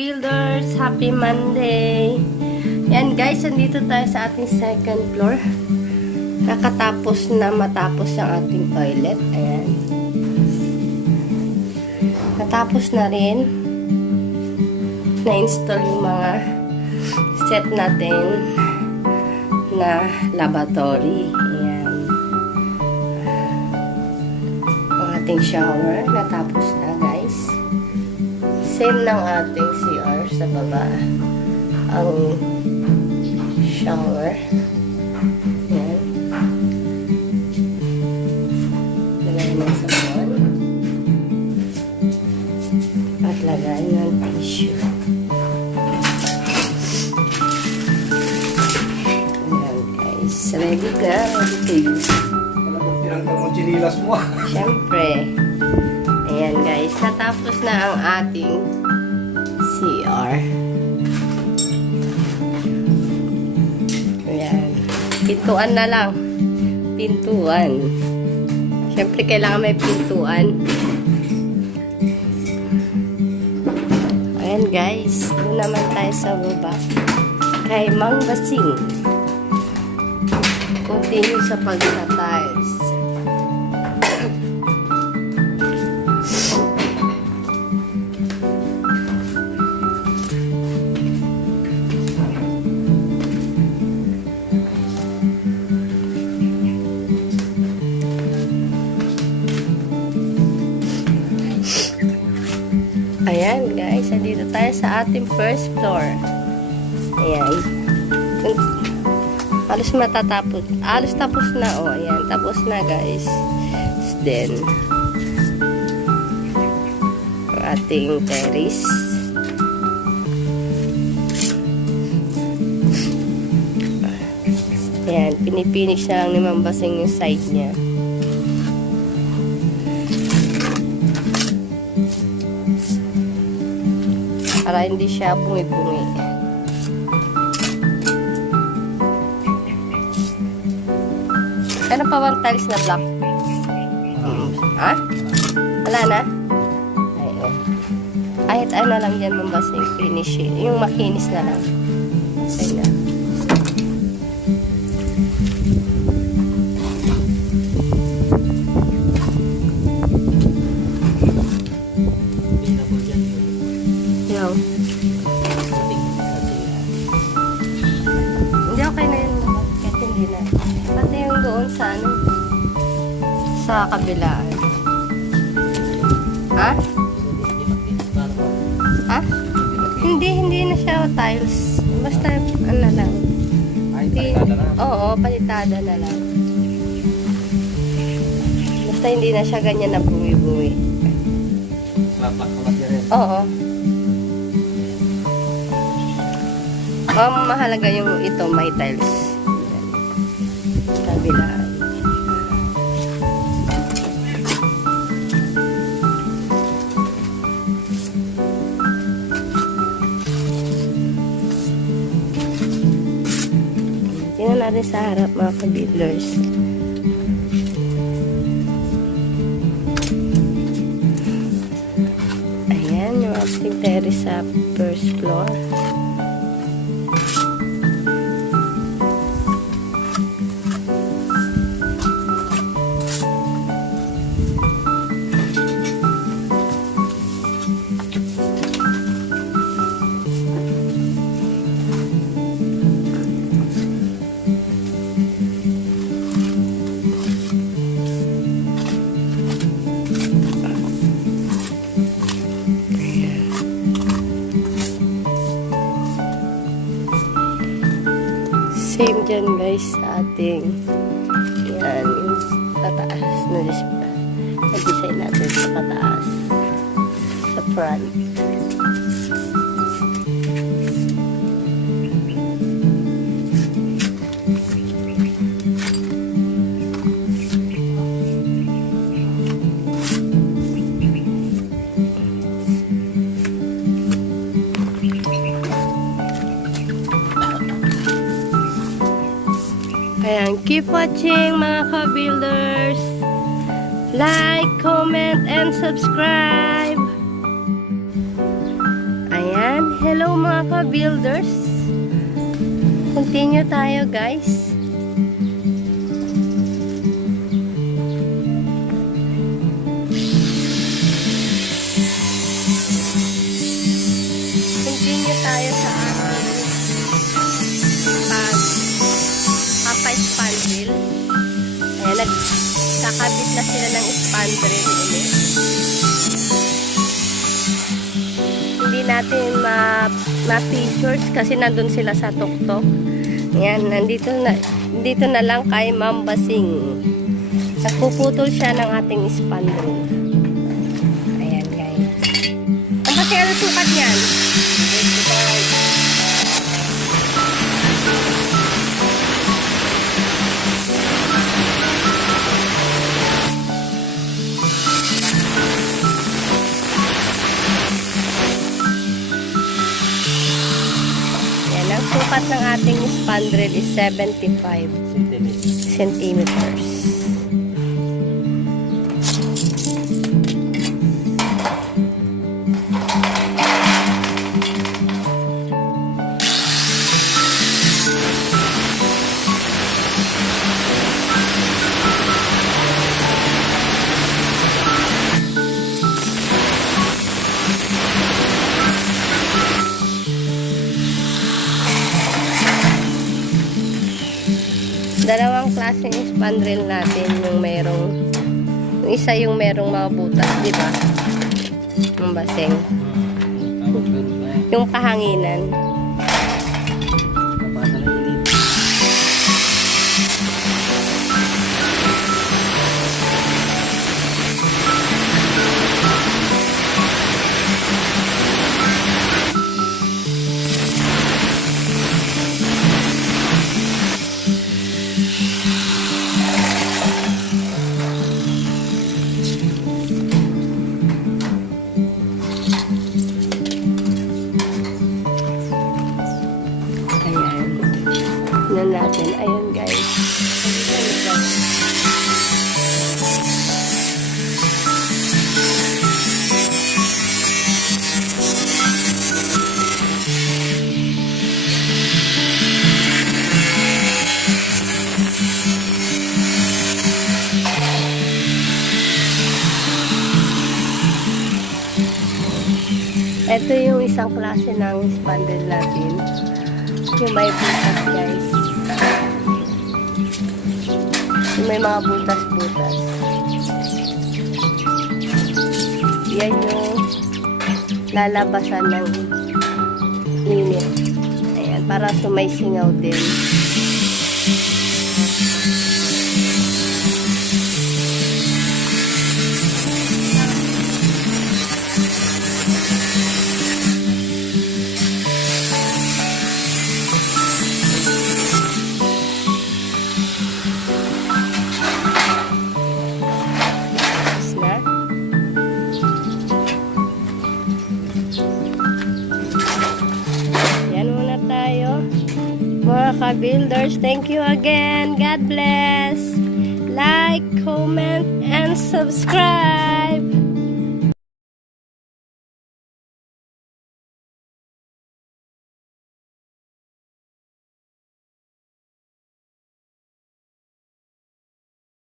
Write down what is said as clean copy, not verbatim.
ka-builders! Happy Monday! Yan guys, nandito tayo sa ating second floor. Nakatapos na matapos ang ating toilet. Ayan. Natapos na rin. Na-install yung mga set natin na lavatory. Ayan. Ang ating shower. Natapos na guys. Same ng ating CR sa baba. Ang shower. Ayan. Lagay ng sabon. At lagay ng tissue. Ayan guys. Ready ka? Ready to use. Alam mo, tinanggal mo chinilas mo. Siyempre. Ayan guys. Natapos na ang ating CR. Ayan. Pintuan na lang. Pintuan. Siyempre, kailangan may pintuan. Ayan guys. Doon naman tayo sa baba. Kay Mang Basing. Continue sa pagtatiles. Ayan guys, dito tayo sa ating first floor. Ayan. Halos matatapos. Halos tapos na. Oh, ayan. Tapos na guys. Then, ang ating terrace. Ayan. Pinipinish na lang ni Ma'am Basing yung side niya. Para hindi siya bungi-bungi. Ano pa bang tiles na black? Ha? Wala na? Ay, oh. Kahit ano lang yan, mambasing finish eh. Yung makinis na lang. Okay na. Hindi, okay na yun. Kahit hindi na. Pati yung doon sa ano, sa kabilaan. Ha? Ha? Hindi na siya tiles. Basta ano lang. Ay, palitada na. Oo, palitada na lang. Basta hindi na siya ganyan na bungi-bungi. Lapak ko kasi rin. Oo. Mahalaga yung ito, may tiles. Kabilaan. Tingnan natin sa harap mga ka-builders. Ayan, yung ating terrace sa first floor. Same dyan guys sa ating yan, yung pataas na design natin sa pataas sa front. Ayan, keep watching mga ka-builders. Like, comment, and subscribe. Ayan. Ayan. Hello mga ka-builders. Continue tayo guys. Continue tayo sa ating papa-spandrel. Ayan, nagkakabit na sila ng spandrel ulit. Hindi natin ma-features kasi nandun sila sa tuktok. Ayan, nandito na lang kay Ma'am Basing. Nagpuputol siya ng ating spandrel. Ayan guys. Ang Basing, ano sukat niyan? 25. Ang sukat ng ating spandrel is 75 centimeters. Dalawang klaseng spandrel natin, yung isa yung merong mga butas, di ba? Yung Basing. Yung pahanginan. Natin. Ayun guys. Ito yung isang klase ng spandrel natin. Yung may butas guys. May mga butas-butas. Yan yung lalabasan ng init. Ayan, para sumaysingaw din. Mga ka-builders, thank you again. God bless. Like, comment, and subscribe.